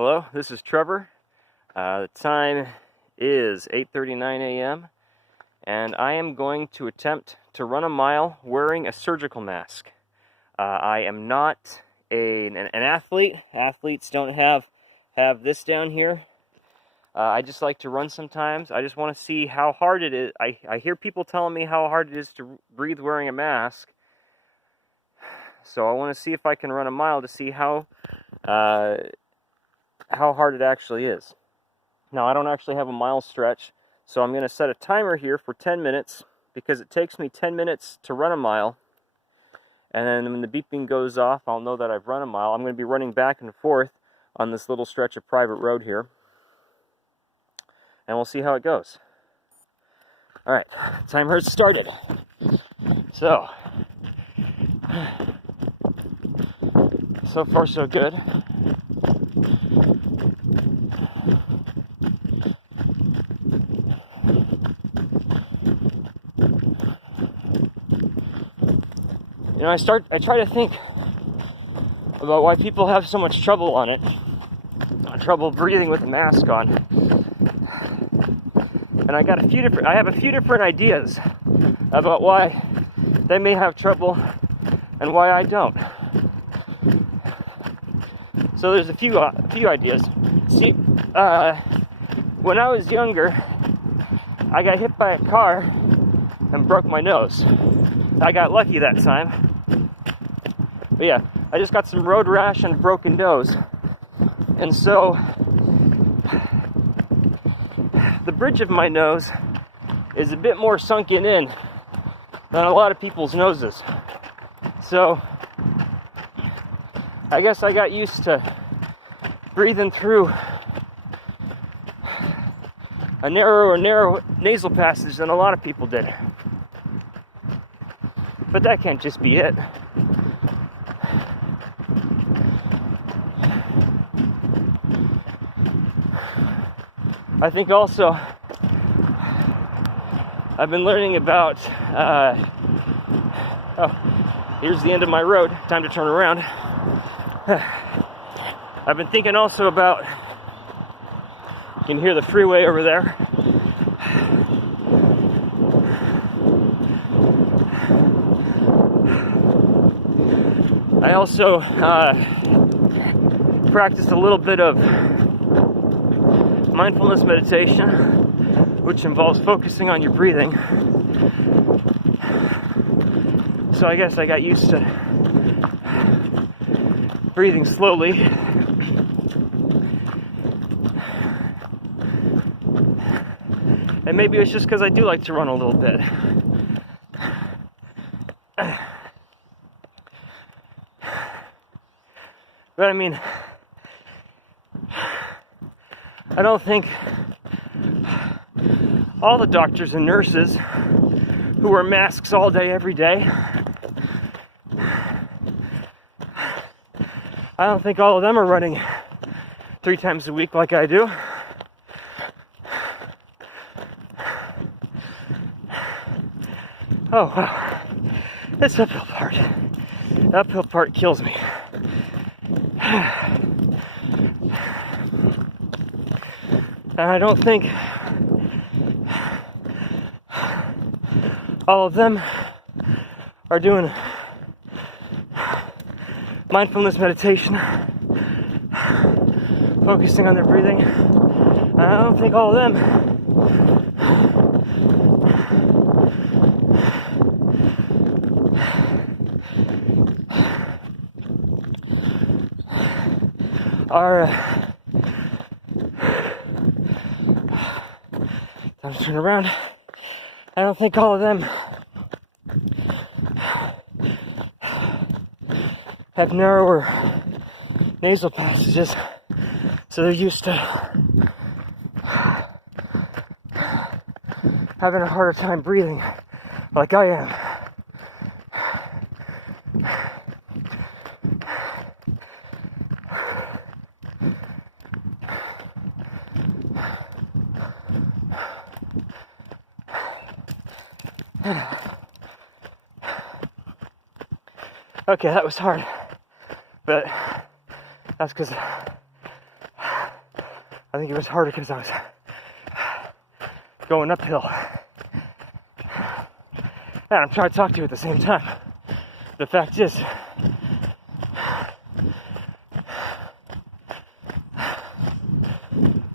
Hello, this is Trevor. The time is 8:39 a.m. and I am going to attempt to run a mile wearing a surgical mask. I am not an athlete. Athletes don't have this down here. I just like to run sometimes. I just want to see how hard it is. I hear people telling me how hard it is to breathe wearing a mask. So I want to see if I can run a mile to see how hard it actually is. Now, I don't actually have a mile stretch, so I'm going to set a timer here for 10 minutes because it takes me 10 minutes to run a mile. And then when the beeping goes off, I'll know that I've run a mile. I'm going to be running back and forth on this little stretch of private road here. And we'll see how it goes. All right, timer has started. So far so good. You know, I try to think about why people have so much trouble on it, trouble breathing with a mask on. And I have a few different ideas about why they may have trouble and why I don't. So there's a few ideas. See, when I was younger, I got hit by a car and broke my nose. I got lucky that time. But yeah, I just got some road rash and a broken nose. And so the bridge of my nose is a bit more sunken in than a lot of people's noses. So I guess I got used to breathing through a narrow nasal passage than a lot of people did. But that can't just be it. I think also I've been learning about, here's the end of my road, time to turn around. I've been thinking also about, you can hear the freeway over there. I also practiced a little bit of mindfulness meditation, which involves focusing on your breathing. So I guess I got used to breathing slowly. And maybe it's just because I do like to run a little bit. But I mean, I don't think all the doctors and nurses who wear masks all day, every day, I don't think all of them are running 3 times a week like I do. Oh, wow. This uphill part. The uphill part kills me. And I don't think all of them are doing mindfulness meditation, focusing on their breathing. And I don't think all of them are time to turn around. I don't think all of them have narrower nasal passages, so they're used to having a harder time breathing like I am. Okay, that was hard, but that's because I think it was harder because I was going uphill. And I'm trying to talk to you at the same time. The fact is,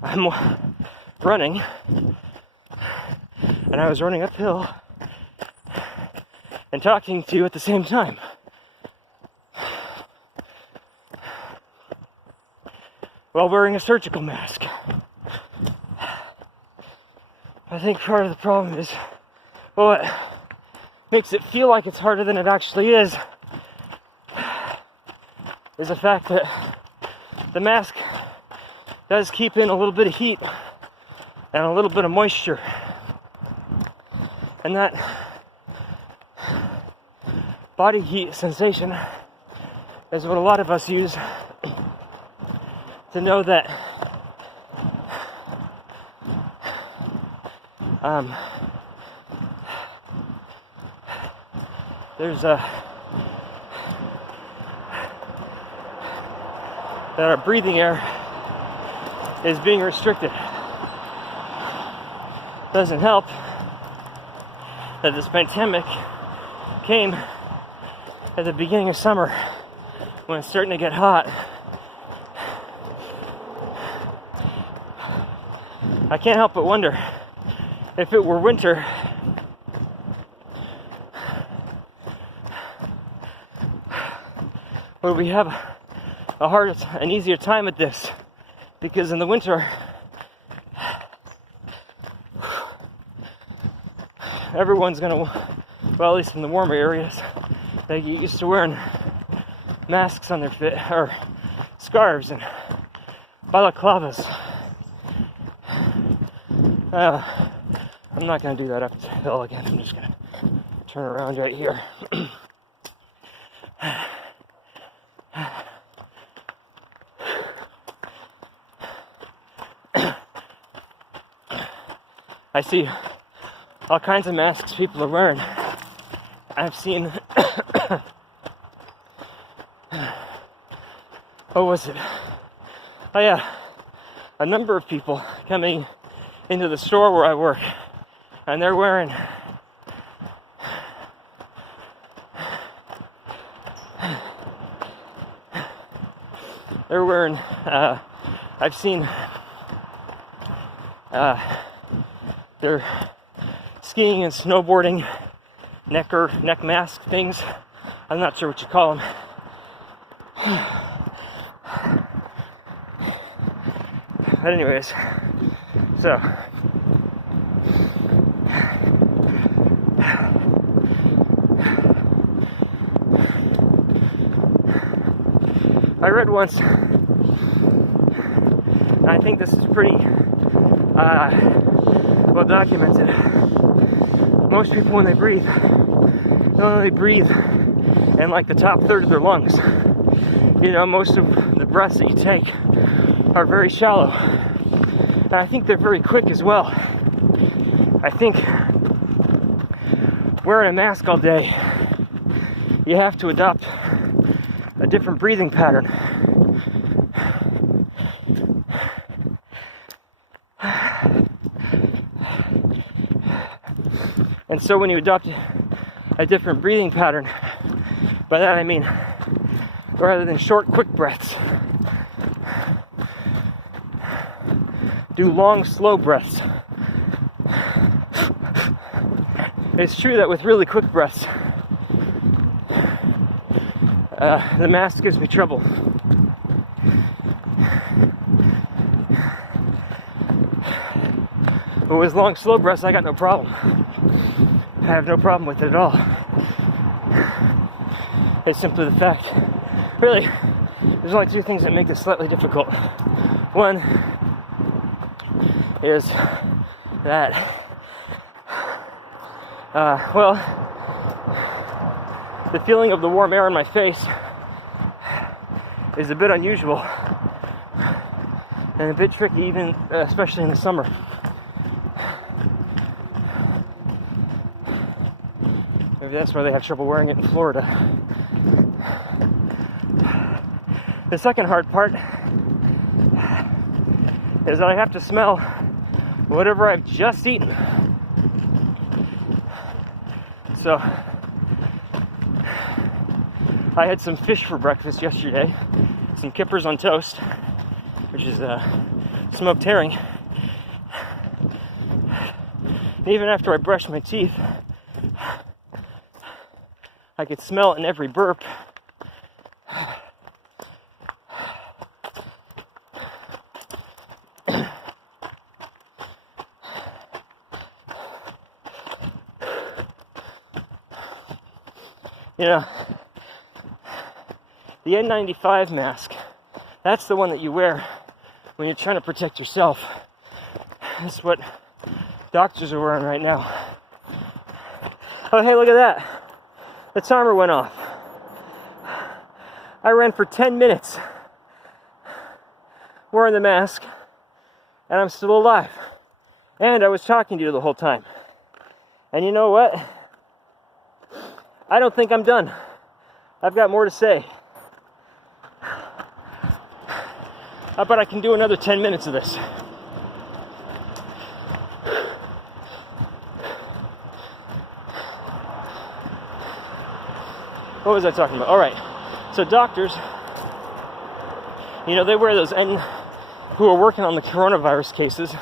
I'm running, and I was running uphill and talking to you at the same time. While wearing a surgical mask. I think part of the problem is, well, it makes it feel like it's harder than it actually is the fact that the mask does keep in a little bit of heat and a little bit of moisture. And that body heat sensation is what a lot of us use to know that that our breathing air is being restricted. Doesn't help that this pandemic came at the beginning of summer when it's starting to get hot. I can't help but wonder if it were winter, would we have an easier time at this? Because in the winter, everyone's gonna, well, at least in the warmer areas, they get used to wearing masks on their feet, or scarves and balaclavas. I'm not gonna do that uphill again. I'm just gonna turn around right here. I see all kinds of masks people are wearing. I've seen, what was it? Oh yeah, a number of people coming into the store where I work, and they're wearing I've seen they're skiing and snowboarding neck mask things. I'm not sure what you call them. But anyways, so I read once, and I think this is pretty well documented. Most people, when they breathe, they only breathe in like the top third of their lungs. You know, most of the breaths that you take are very shallow, and I think they're very quick as well. I think wearing a mask all day, you have to adopt a different breathing pattern. And so when you adopt a different breathing pattern, by that I mean, rather than short, quick breaths, do long, slow breaths. It's true that with really quick breaths, the mask gives me trouble. But with long, slow breaths, I got no problem. I have no problem with it at all. It's simply the fact, really, there's only two things that make this slightly difficult. One is that, well, the feeling of the warm air in my face is a bit unusual and a bit tricky, even especially in the summer. Maybe that's why they have trouble wearing it in Florida. The second hard part is that I have to smell whatever I've just eaten. So I had some fish for breakfast yesterday, some kippers on toast, which is smoked herring. And even after I brushed my teeth, I could smell it in every burp. You know, the N95 mask, that's the one that you wear when you're trying to protect yourself. That's what doctors are wearing right now. Oh, hey, look at that. The timer went off. I ran for 10 minutes wearing the mask, and I'm still alive. And I was talking to you the whole time. And you know what? I don't think I'm done. I've got more to say. I bet I can do another 10 minutes of this. What was I talking about? All right. So doctors, you know, they wear those who are working on the coronavirus cases.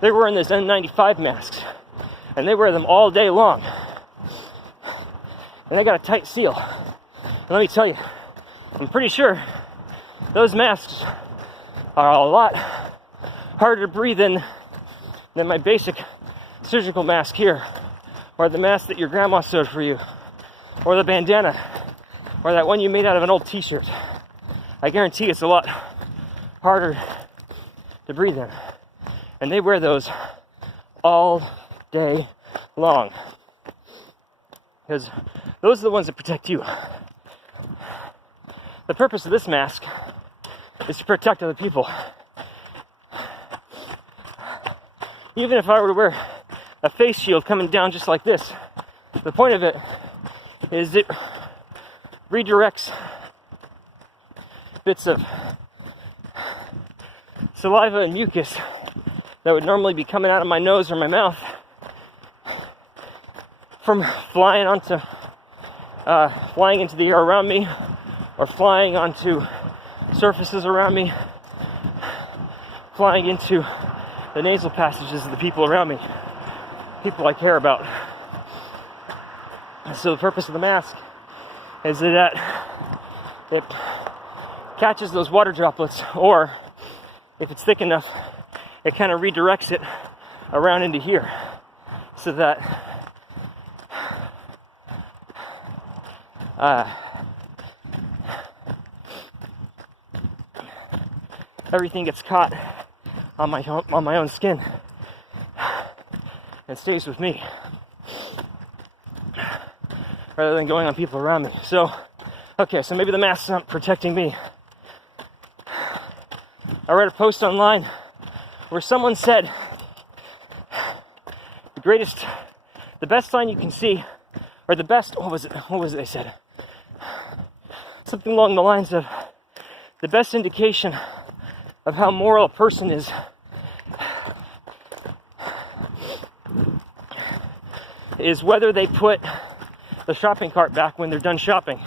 They're wearing those N95 masks. And they wear them all day long. And they got a tight seal. And let me tell you, I'm pretty sure those masks are a lot harder to breathe in than my basic surgical mask here, or the mask that your grandma sewed for you, or the bandana, or that one you made out of an old t-shirt. I guarantee it's a lot harder to breathe in. And they wear those all day long, because those are the ones that protect you. The purpose of this mask is to protect other people. Even if I were to wear a face shield coming down just like this, the point of it is it redirects bits of saliva and mucus that would normally be coming out of my nose or my mouth from flying into the air around me, or flying onto surfaces around me, flying into the nasal passages of the people around me, people I care about. So the purpose of the mask is that it catches those water droplets, or if it's thick enough, it kind of redirects it around into here, so that everything gets caught on my own skin and stays with me, rather than going on people around me. So, okay, so maybe the mask's not protecting me. I read a post online where someone said the best sign you can see, or the best, what was it they said? Something along the lines of, the best indication of how moral a person is whether they put the shopping cart back when they're done shopping.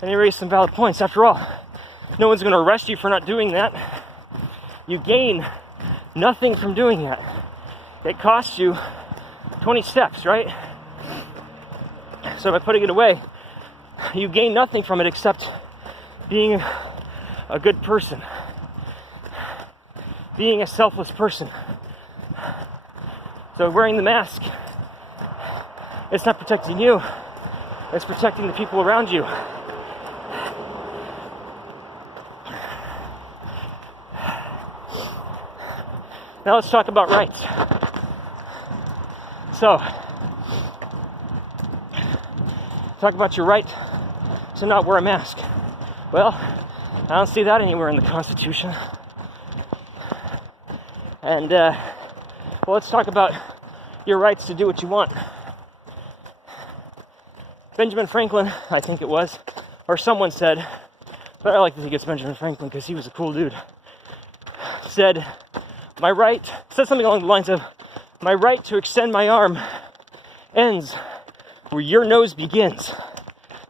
And he raised some valid points. After all, no one's going to arrest you for not doing that. You gain nothing from doing that. It costs you 20 steps, right? So by putting it away, you gain nothing from it except being a good person, being a selfless person. So wearing the mask, it's not protecting you, it's protecting the people around you. Now let's talk about rights. So, talk about your right to not wear a mask. Well, I don't see that anywhere in the Constitution. And, well, let's talk about your rights to do what you want. Benjamin Franklin, I think it was, or someone said, but I like to think it's Benjamin Franklin because he was a cool dude, said something along the lines of, my right to extend my arm ends where your nose begins.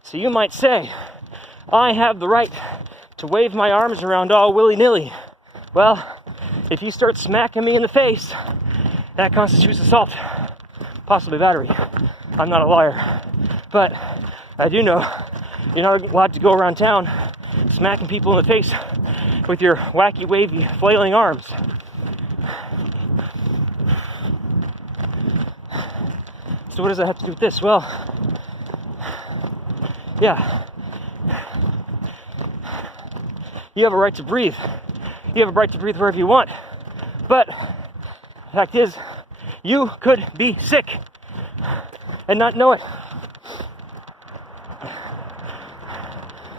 So you might say, I have the right to wave my arms around all willy-nilly. Well, if you start smacking me in the face, that constitutes assault, possibly battery. I'm not a liar, but I do know you're not allowed to go around town smacking people in the face with your wacky, wavy, flailing arms. So what does that have to do with this? Well, yeah. You have a right to breathe. You have a right to breathe wherever you want. But the fact is, you could be sick and not know it.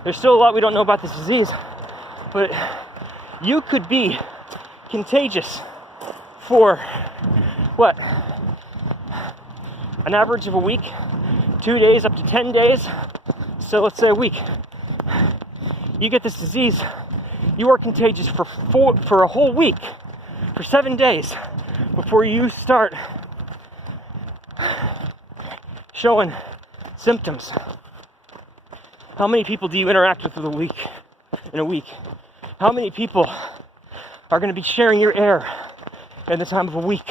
There's still a lot we don't know about this disease, but you could be contagious for what? An average of a week, 2 days, up to 10 days. So let's say a week. You get this disease, you are contagious for a whole week, for 7 days, before you start showing symptoms. How many people do you interact with in a week? How many people are going to be sharing your air in the time of a week?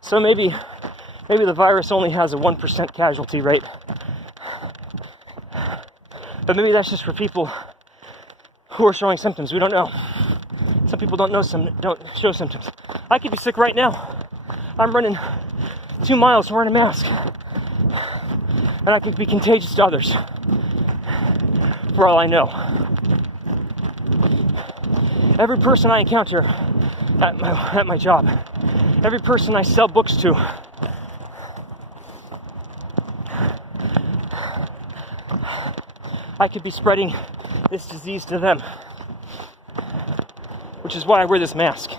So maybe the virus only has a 1% casualty rate. But maybe that's just for people who are showing symptoms. We don't know. Some people don't show symptoms. I could be sick right now. I'm running 2 miles wearing a mask. And I could be contagious to others. For all I know. Every person I encounter at my job, every person I sell books to, I could be spreading this disease to them. Which is why I wear this mask.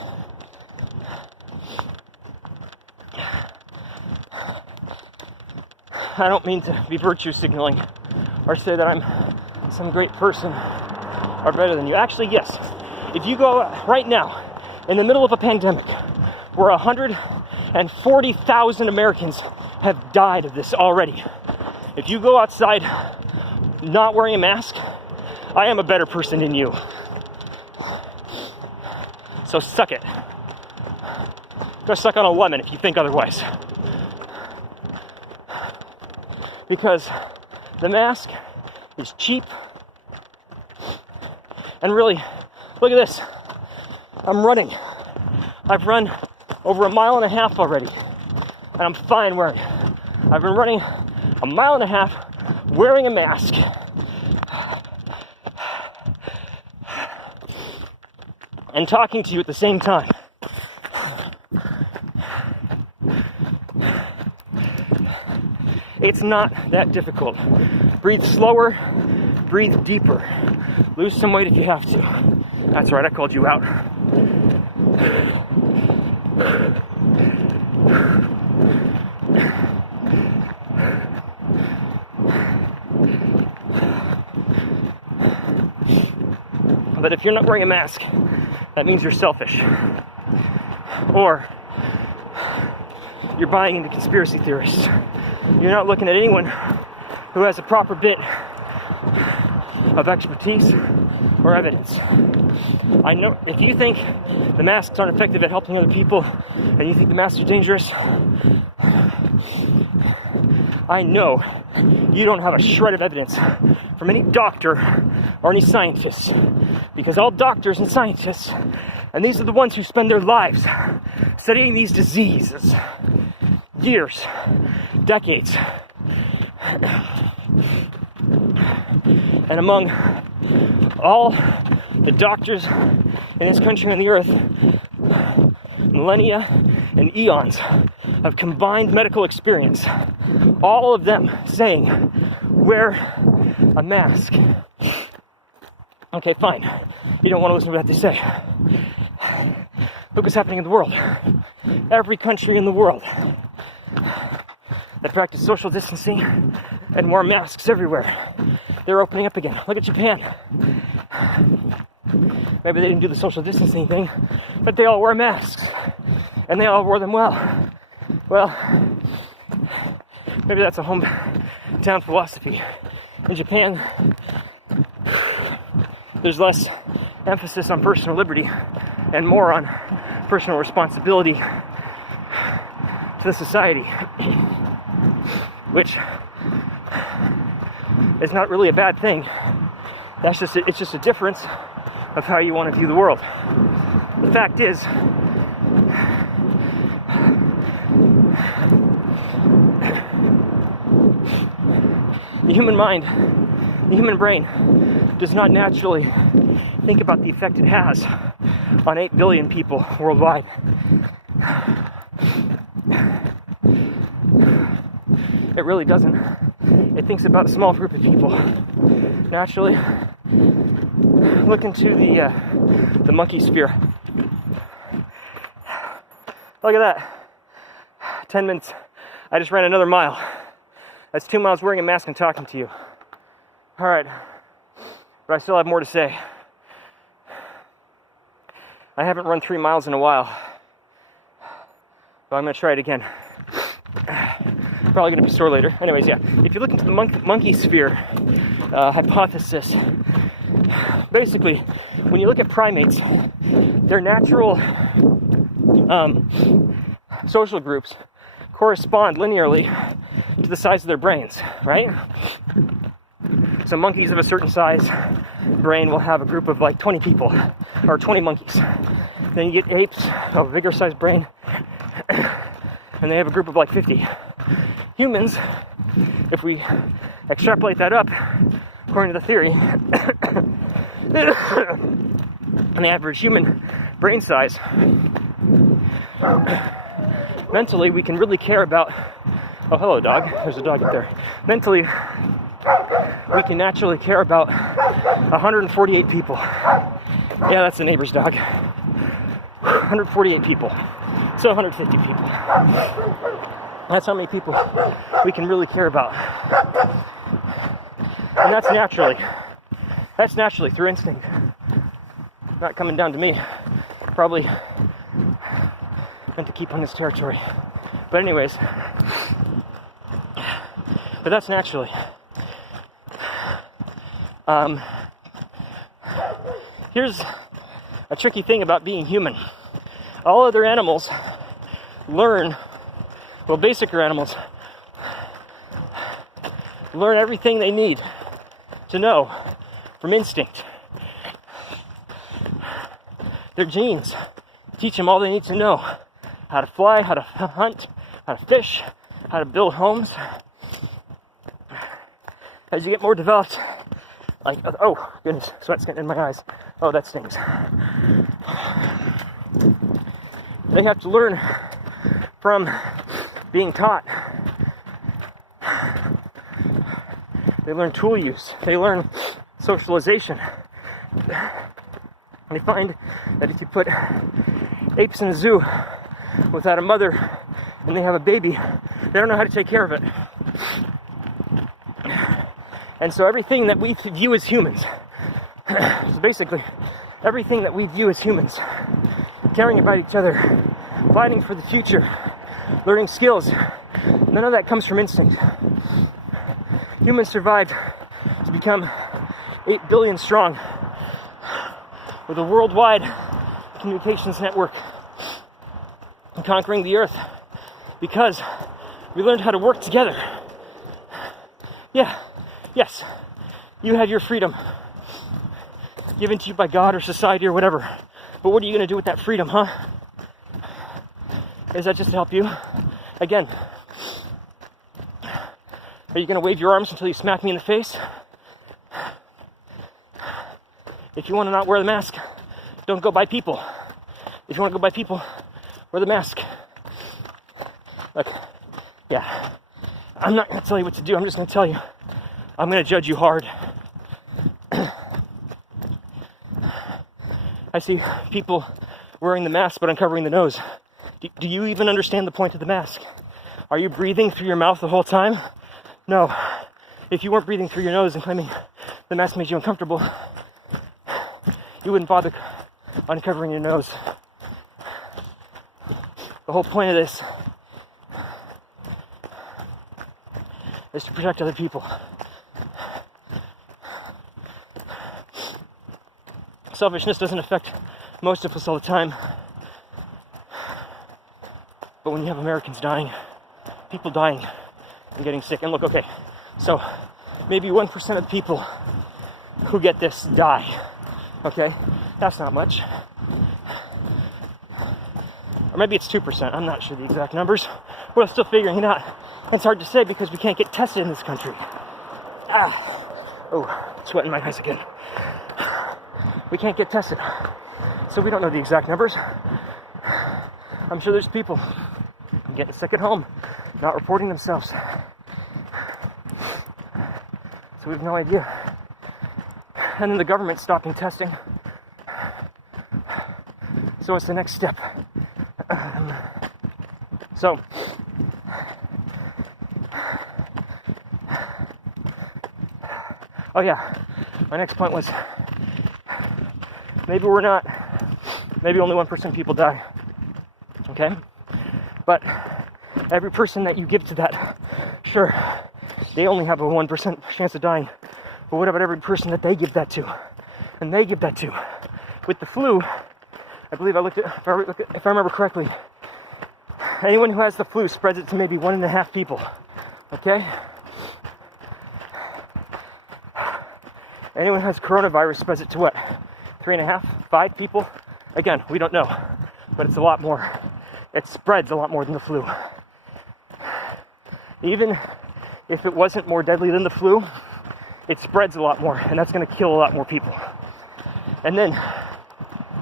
I don't mean to be virtue signaling or say that I'm some great person or better than you. Actually, yes. If you go right now, in the middle of a pandemic, where 140,000 Americans have died of this already, if you go outside not wearing a mask, I am a better person than you. So suck it. Go suck on a lemon if you think otherwise. Because the mask is cheap. And really, look at this. I'm running. I've run over 1.5 miles already. And I'm fine wearing it. I've been running 1.5 miles wearing a mask. And talking to you at the same time. It's not that difficult. Breathe slower, breathe deeper. Lose some weight if you have to. That's right, I called you out. But if you're not wearing a mask, that means you're selfish. Or you're buying into conspiracy theorists. You're not looking at anyone who has a proper bit of expertise or evidence. I know if you think the masks aren't effective at helping other people and you think the masks are dangerous, I know you don't have a shred of evidence from any doctor or any scientist, because all doctors and scientists, and these are the ones who spend their lives studying these diseases, years, decades, and among all the doctors in this country and the earth, millennia and eons of combined medical experience, all of them saying, wear a mask. Okay, fine. You don't want to listen to what I have to say. Look what's happening in the world. Every country in the world that practice social distancing and wore masks everywhere, they're opening up again. Look at Japan. Maybe they didn't do the social distancing thing, but they all wore masks, and they all wore them well. Well, maybe that's a hometown philosophy. In Japan, there's less emphasis on personal liberty and more on personal responsibility to the society, which is not really a bad thing. It's just a difference of how you want to view the world. The fact is, the human mind, the human brain, does not naturally think about the effect it has on 8 billion people worldwide. It really doesn't. It thinks about a small group of people. Naturally, look into the monkey sphere. Look at that. 10 minutes. I just ran another mile. That's 2 miles wearing a mask and talking to you. All right. But I still have more to say. I haven't run 3 miles in a while, but I'm going to try it again. Probably going to be sore later. Anyways, yeah. If you look into the monkey sphere hypothesis, basically, when you look at primates, their natural social groups correspond linearly to the size of their brains, right? So monkeys of a certain size brain will have a group of like 20 people, or 20 monkeys. Then you get apes of a bigger sized brain, and they have a group of like 50. Humans, if we extrapolate that up, according to the theory, an average human brain size, mentally we can really care about, oh hello dog, there's a dog up there. Mentally, we can naturally care about 148 people. Yeah, that's the neighbor's dog. 148 people. So 150 people. That's how many people we can really care about. And that's naturally through instinct. Not coming down to me. Probably meant to keep on this territory. But anyways, but that's naturally. Here's a tricky thing about being human. All other animals learn, well, basicer animals learn everything they need to know from instinct. Their genes teach them all they need to know. How to fly, how to hunt, how to fish, how to build homes. As you get more developed, like, oh goodness, sweat's getting in my eyes. Oh, that stings. They have to learn from being taught. They learn tool use. They learn socialization. They find that if you put apes in a zoo without a mother and they have a baby, they don't know how to take care of it. And so everything that we view as humans, so basically everything that we view as humans, caring about each other, fighting for the future, learning skills, none of that comes from instinct. Humans survived to become 8 billion strong with a worldwide communications network and conquering the earth because we learned how to work together. Yeah, yes, you have your freedom given to you by God or society or whatever. But what are you going to do with that freedom, huh? Is that just to help you? Again, are you going to wave your arms until you smack me in the face? If you want to not wear the mask, don't go by people. If you want to go by people, wear the mask. Look, yeah, I'm not going to tell you what to do. I'm just going to tell you, I'm going to judge you hard. I see people wearing the mask but uncovering the nose. Do you even understand the point of the mask? Are you breathing through your mouth the whole time? No. If you weren't breathing through your nose and claiming the mask made you uncomfortable, you wouldn't bother uncovering your nose. The whole point of this is to protect other people. Selfishness doesn't affect most of us all the time. But when you have Americans dying, people dying and getting sick, and look, okay, so maybe 1% of people who get this die, okay? That's not much. Or maybe it's 2%, I'm not sure the exact numbers. We're still figuring it out. It's hard to say because we can't get tested in this country. Oh, sweating my eyes again. We can't get tested. So we don't know the exact numbers. I'm sure there's people getting sick at home, not reporting themselves. So we have no idea. And then the government stopping testing. So what's the next step? So oh yeah, my next point was maybe only 1% of people die, okay? But every person that you give to that, sure, they only have a 1% chance of dying. But what about every person that they give that to? And they give that to? With the flu, I believe if I remember correctly, anyone who has the flu spreads it to maybe 1.5 people, okay? Anyone who has coronavirus spreads it to what? 3.5, 5 people? Again, we don't know, but it's a lot more. It spreads a lot more than the flu. Even if it wasn't more deadly than the flu, it spreads a lot more, and that's going to kill a lot more people. And then,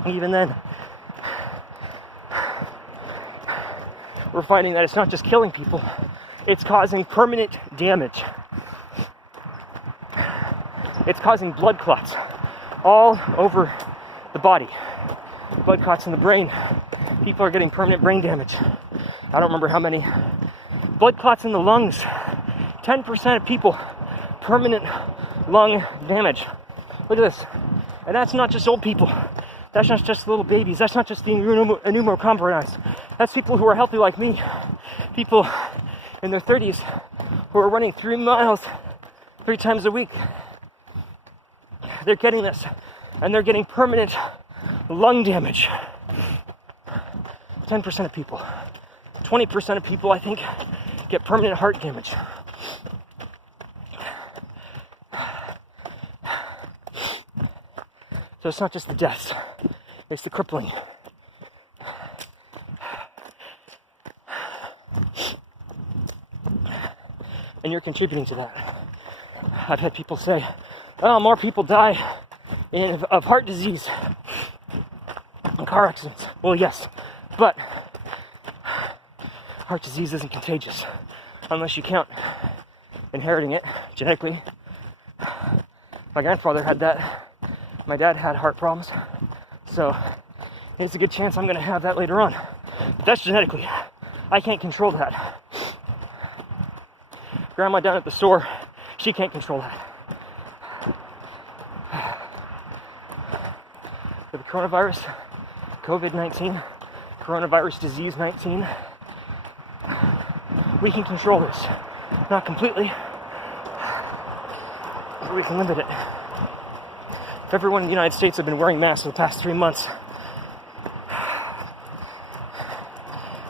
even then, we're finding that it's not just killing people, it's causing permanent damage. It's causing blood clots all over the body. Blood clots in the brain. People are getting permanent brain damage. I don't remember how many. Blood clots in the lungs. 10% of people, permanent lung damage. Look at this. And that's not just old people. That's not just little babies. That's not just the immunocompromised. That's people who are healthy like me. People in their 30s who are running 3 miles 3 times a week. They're getting this, and they're getting permanent lung damage. 10% of people. 20% of people, I think, get permanent heart damage. So it's not just the deaths, it's the crippling. And you're contributing to that. I've had people say, oh, more people die of heart disease in car accidents. Well, yes, but heart disease isn't contagious unless you count inheriting it genetically. My grandfather had that. My dad had heart problems. So it's a good chance I'm going to have that later on. But that's genetically. I can't control that. Grandma down at the store, she can't control that. For the coronavirus, COVID-19, coronavirus disease 19, we can control this. Not completely, but we can limit it. If everyone in the United States had been wearing masks for the past 3 months,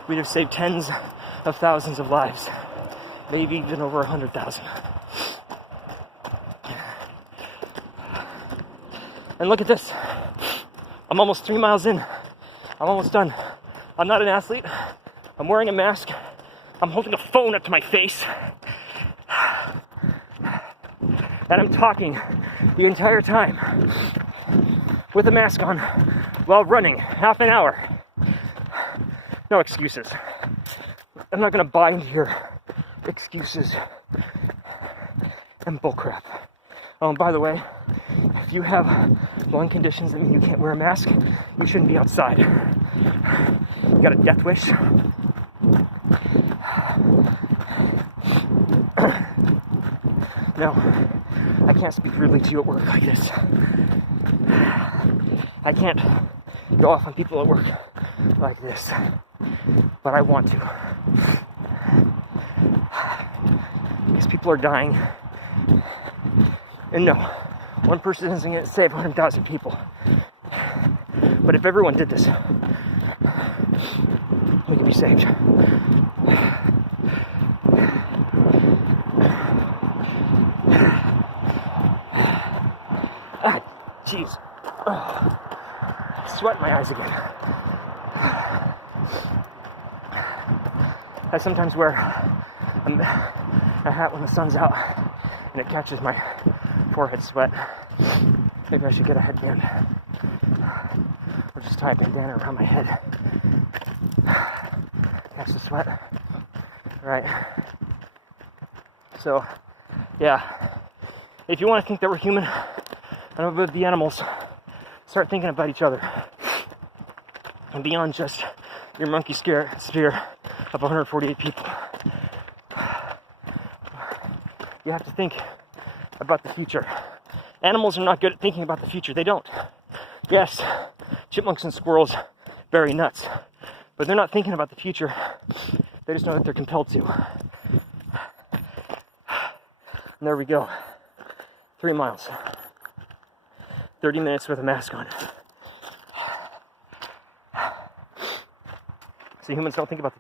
we'd have saved tens of thousands of lives, maybe even over 100,000. And look at this. I'm almost 3 miles in. I'm almost done. I'm not an athlete. I'm wearing a mask. I'm holding a phone up to my face. And I'm talking the entire time with a mask on while running half an hour. No excuses. I'm not going to buy into your excuses and bullcrap. Oh, and by the way, if you have lung conditions that mean you can't wear a mask, you shouldn't be outside. You got a death wish? No, I can't speak rudely to you at work like this. I can't go off on people at work like this, but I want to. These people are dying. And no, one person isn't going to save 100,000 people. But if everyone did this, we could be saved. Ah, jeez. Sweat in my eyes again. I sometimes wear a hat when the sun's out and it catches my forehead sweat. Maybe I should get a headband or just tie a bandana around my head. Catch the sweat. Right. So, yeah. If you want to think that we're human and above the animals, start thinking about each other. And beyond just your monkey sphere of 148 people. You have to think about the future. Animals are not good at thinking about the future. They don't. Yes, chipmunks and squirrels bury nuts, but they're not thinking about the future. They just know that they're compelled to. And there we go. 3 miles. 30 minutes with a mask on. So humans don't think about the